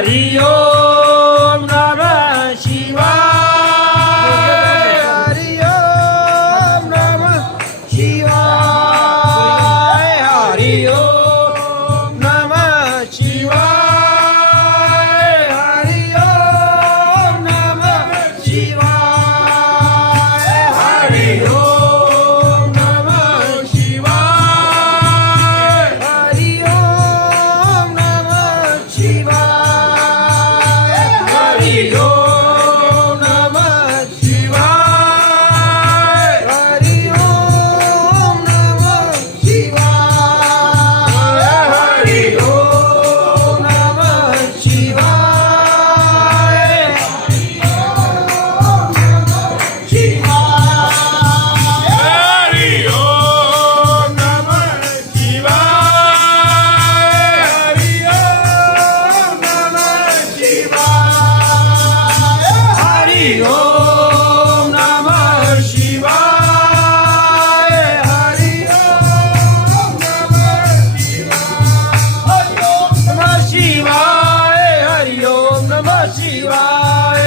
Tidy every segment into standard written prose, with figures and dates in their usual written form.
हरि ओम नमः शिवाय हरि ओम नमः शिवाय हरि ओम नमः शिवाय हरि ओम नमः शिवाय हरि ओम नमः शिवाय हरि ओम नमः शिवाय हरि ओम नमः शिवाय हरि ओम नमः शिवाय हरि ओम नमः शिवाय हरि ओम नमः शिवाय हरि ओम नमः शिवाय हरि ओम नमः शिवाय हरि ओम नमः शिवाय हरि ओम नमः शिवाय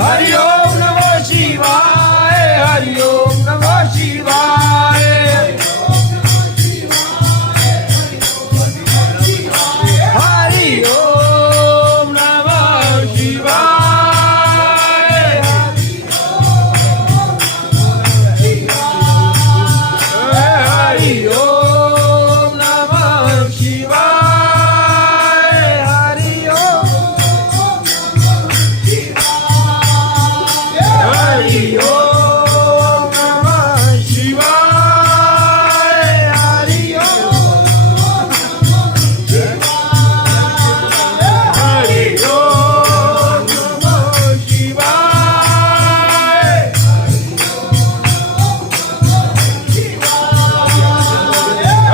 हरि ओम नमः शिवाय हरि ओम नमः शिवाय हरि ओम नमः शिवाय हरि ओम नमः शिवाय हरि ओम हरि ओम नमः शिवाय हरि ओम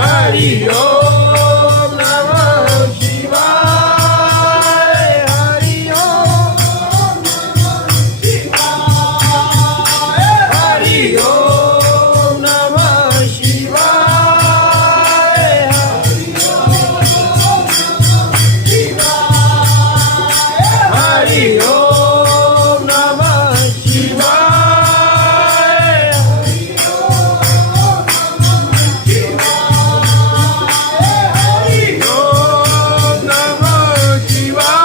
हरि ओम नमः शिवाय हरि ओम नमः शिवाय हरि ओम हरि ओम नमः शिवाय हरि ओम नमः शिवाय हरि ओम नमः शिवाय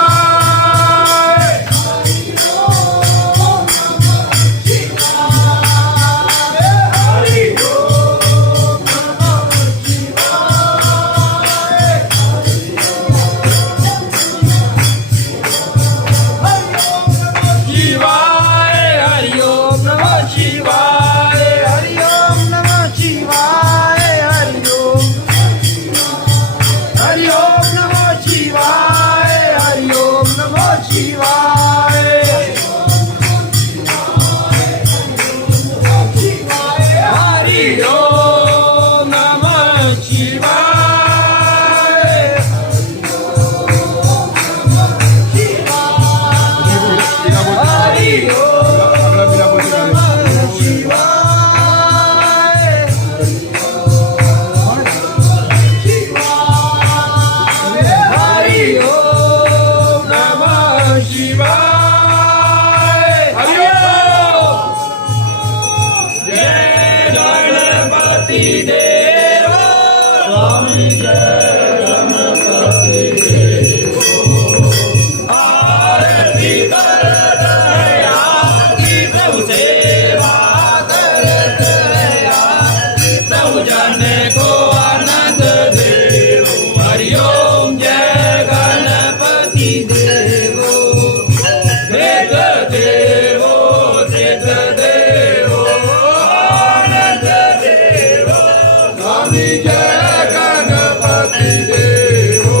हरि ओम शिवाय हरि ओम नमः शिवाय हरि ओम नमः शिवाय हरि ओम नमः शिवाय हरि ओम नमः शिवाय हरि ओम नमः शिवाय हरि ओम नमः शिवाय हरि ओम नमः शिवाय हरि ओम जय गणपति देव स्वामी जय गणपति देव आरती करत है आरती प्रभु सेवा करत है आरती प्रभु जन को आनंद देव हरि ओम जय गणपति देवो वेद देवो सिद्ध देवो आनंद देवो स्वामी जय गणपति देवो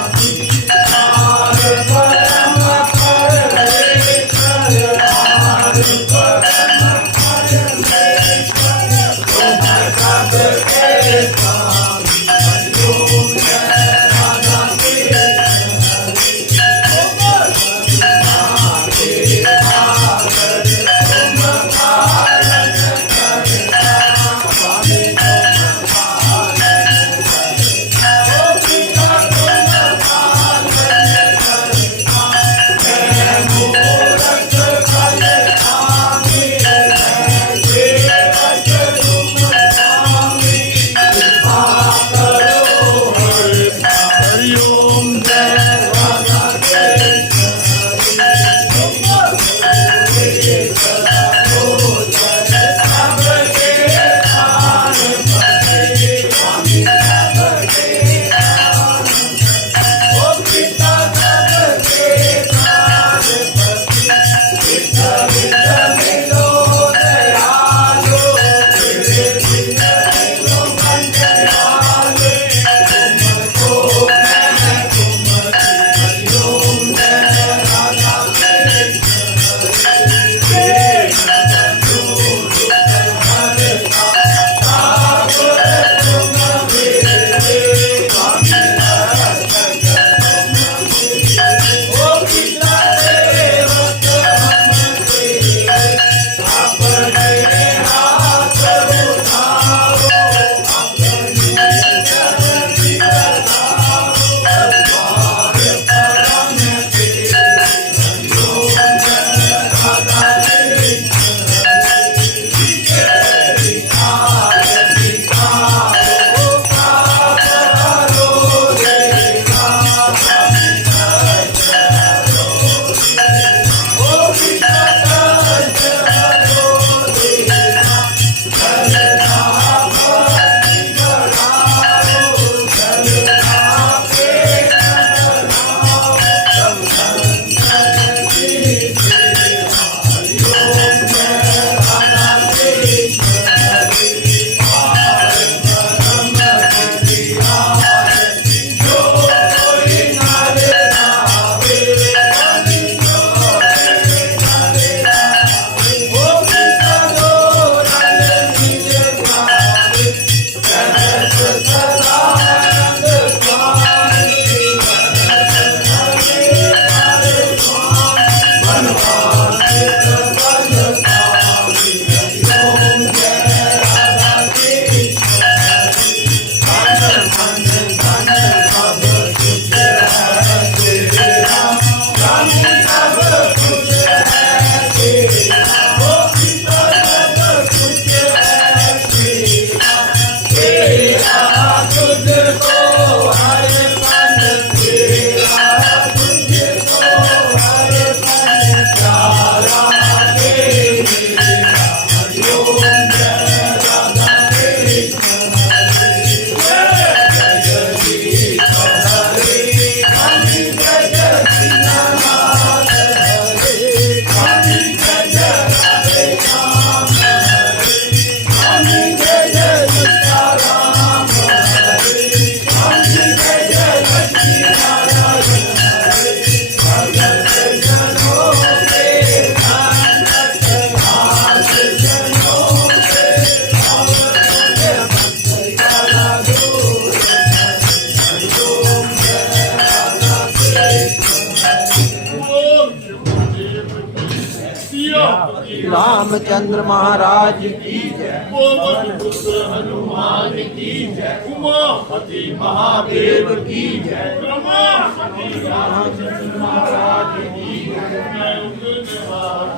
रामचंद्र महाराज की जय। पवन पुत्र हनुमान की जय। उमापति महादेव की जय। रमापति रामचंद्र महाराज की जय।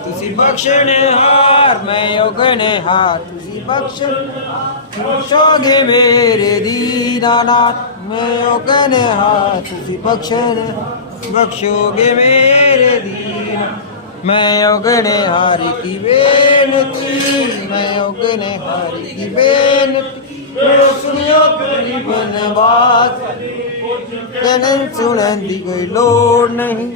तुसी बख्शने हार मैं योगने हार तुसी बख्शोगे मेरे दीनानाथ मैं योगने हार तुसी बख्शोगे मेरे दीना मैं योगने हारी की बेनती मैं योगने हारी की बेनती सुनियो तेरी मन बात कहने सुनने की कोई लोड़ नहीं।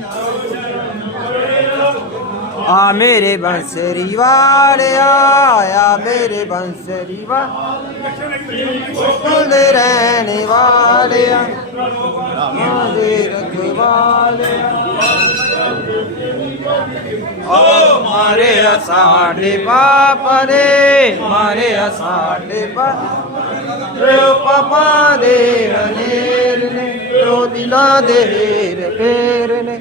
आ मेरे बंसरी वाले आया मेरे बंसरी वाले रहने वाले रखवाले ओ मारे साढ़े पापा रे मारे साढ़े पापा दे हनेर ने रो दिला दे फेर ने।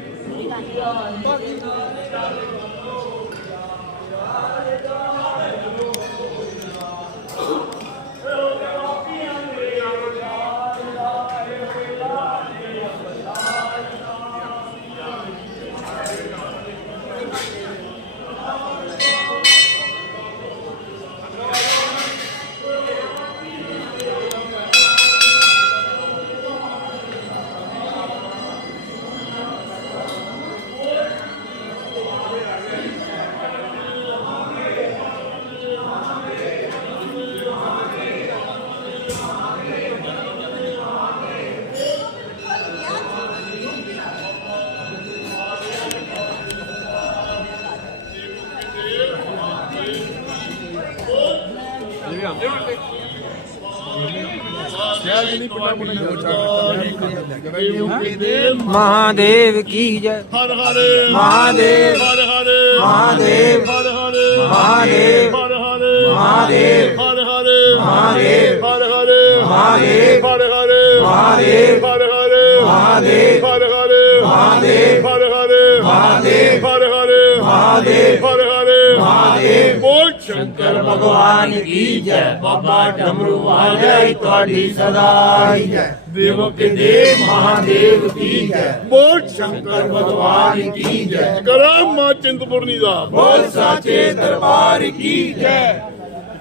महादेव की जय। हर हर महादेव हर हर महादेव हर हर महादेव हर हर महादेव हर हर महादेव हर हर महादेव हर हर महादेव हर हर महादेव हर हर महादेव हर हर महादेव हर हर महादेव हर हर महादेव। बोल शंकर भगवान की जय। बाबा डमरू वाले ਤੁਹਾਡੀ सदाई जय। देवों के देव महादेव की जय। बोल शंकर भगवान की जय। करा मां चिंतपूर्णी दा बोल साचे दरबार की जय।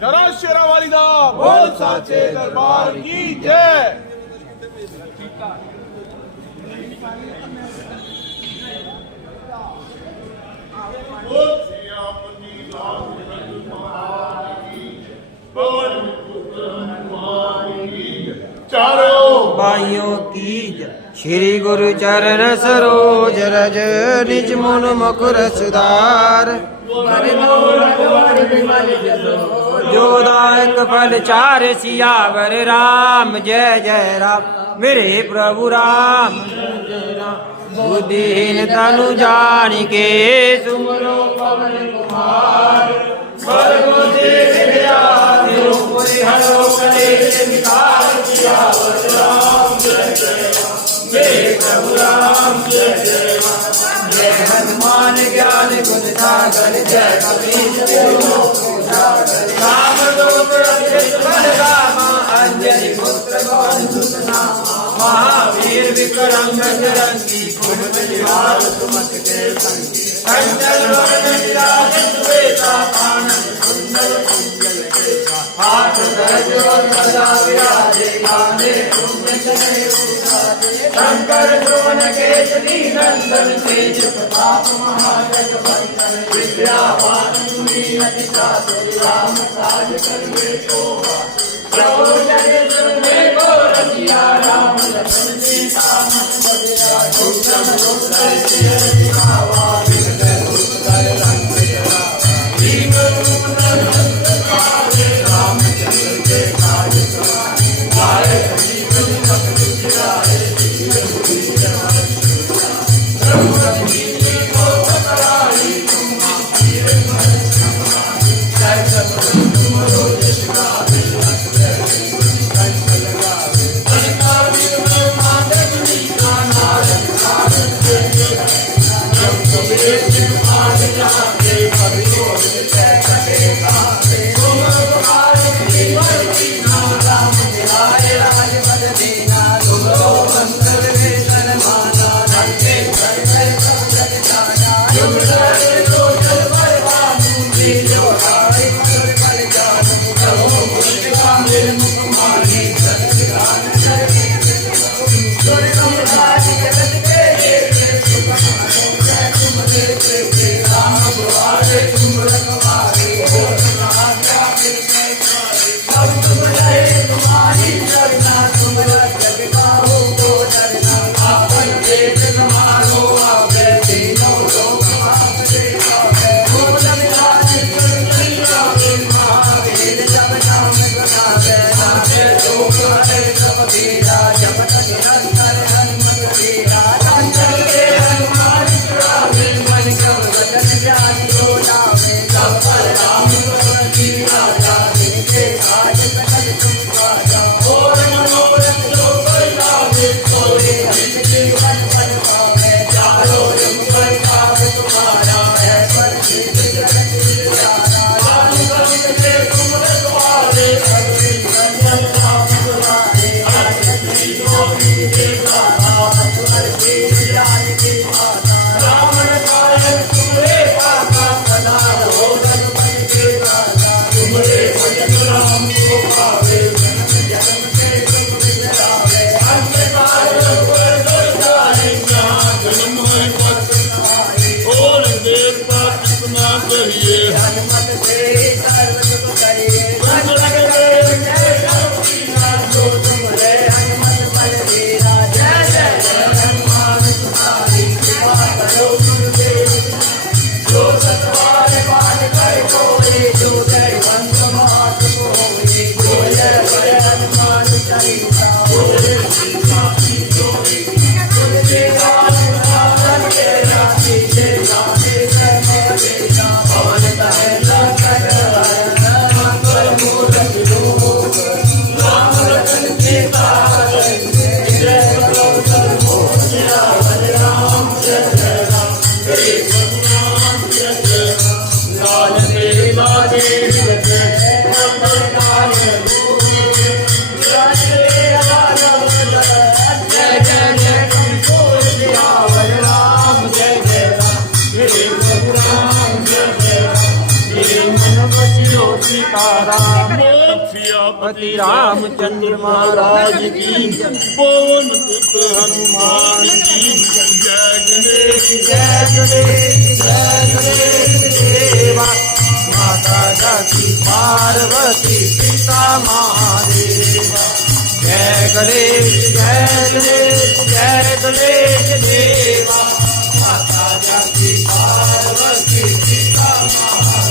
करा शेरा वाली दा बोल साचे दरबार की जय। चारों भाइयों की जय। श्री गुरु चरण सरोज रज निज मुन मुकुर सुधार जोदायक फल चार सियावर राम जय जय राम मेरे प्रभु राम बुद्धिहीन तनु जान के सुमरो पवन कुमार भगवो देव दया देव पुरि हरो कलेश विकार सियावर राम जय जय मेरे प्रभु राम जय जय जय हनुमान ज्ञान गुण सागर जय कपीश तिरु राम दूत अच्युत बलरामा अंजनी पुत्र पवन सुत नामा महावीर विक्रम बजरंगी कुमति निवार सुमत के संगी कंचन वरण विराजत श्वेता कानन कुंडल कुंजल केसा हाथ ध्वज और सदा विराजे कांधे कुंजने उठाजे शंकर सुवन केसरी नंदन तेज प्रताप महाजगवंदन विद्यावान गुणी अति चातुर राम काज करिए शोभा प्रभु जय सुने को रसिया राम लखन सीता मन बलिया उत्तम सुंदर सिय दिखावा विघ्न रूप धर रंग बिरहा भीम रूप धर हस्त पावे रामचंद्र के काज सवारे गाय जीवन भक्त जिराए धीर बुद्धि जवान रघुपति को पकड़ाई तुम वीर मन समान जय सतगुरु तुमरो यश गावे और देवता कितना करिए पति रामचंद्र महाराज की पवन पुत हनुमान की जय गणेश जय गणेश जय गणेश देवा माता जाति पार्वती पिता महादेवा जय गणेश जय गणेश जय गणेश देवा माता जाति पार्वती पिता महादेवा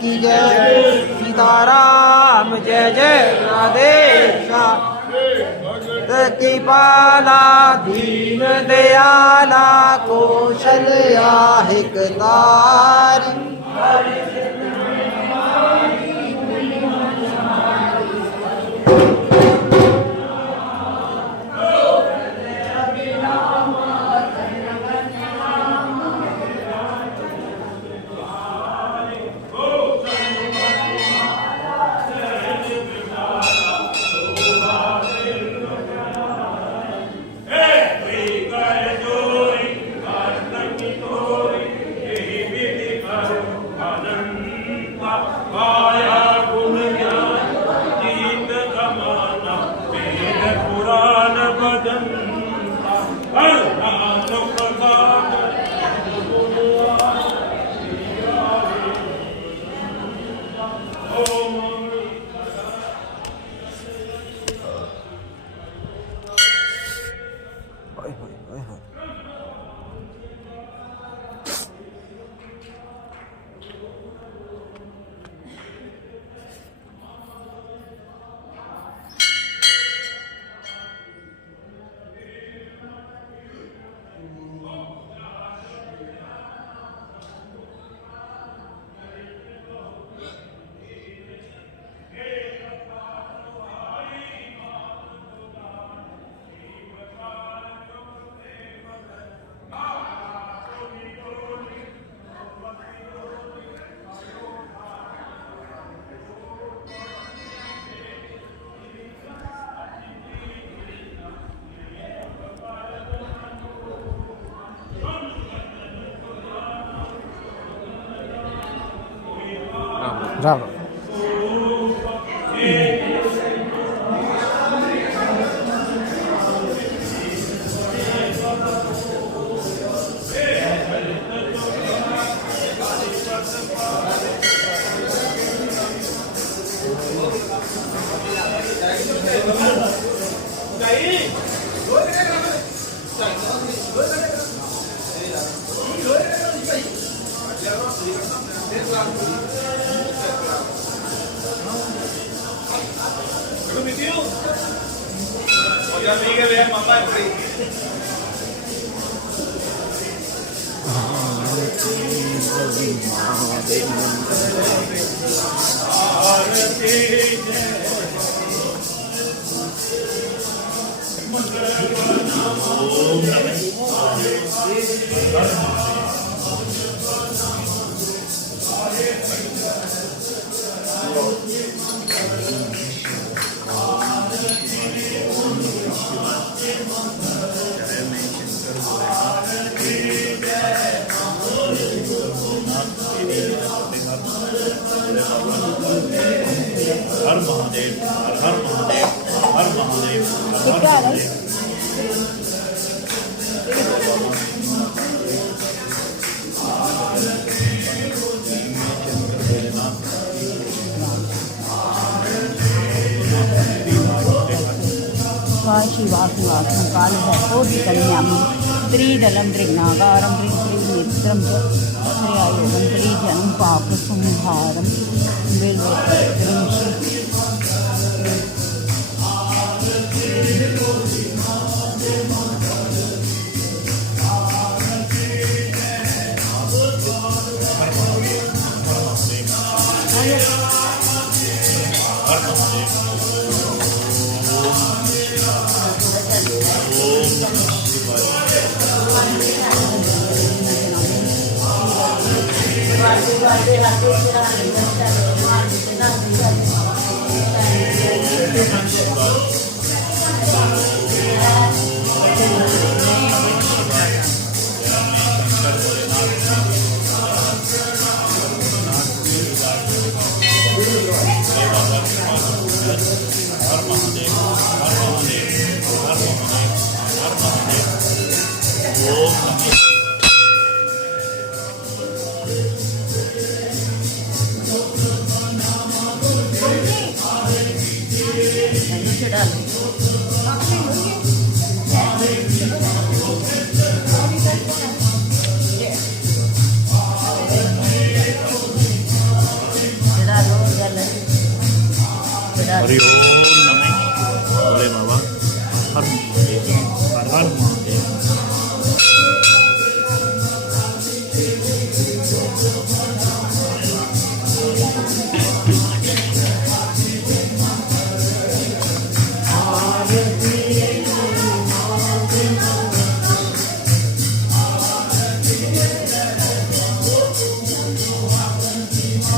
की जय सीताराम जय जय राधेश कृपाला दीन दयाला कौशल्या हिकतारी राम हर महादेव हर महादेव हर महादेव हर महादेव शिवासुवासं कालभैरवोदिकन्यां त्रिदलं त्रिनागारं त्रिनेत्रं च त्र्यायोगं त्रिजनं पापसंहारं बिल्वपत्रं हरि ओम नमः बोले बाबा हर हर हर Mahadev.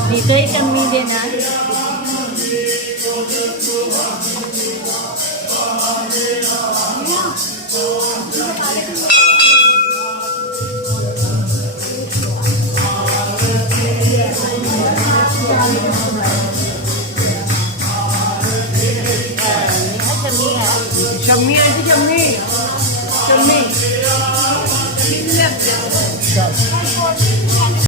Dito'y kami din ha. Shammi आहे ती शम्मी शम्मी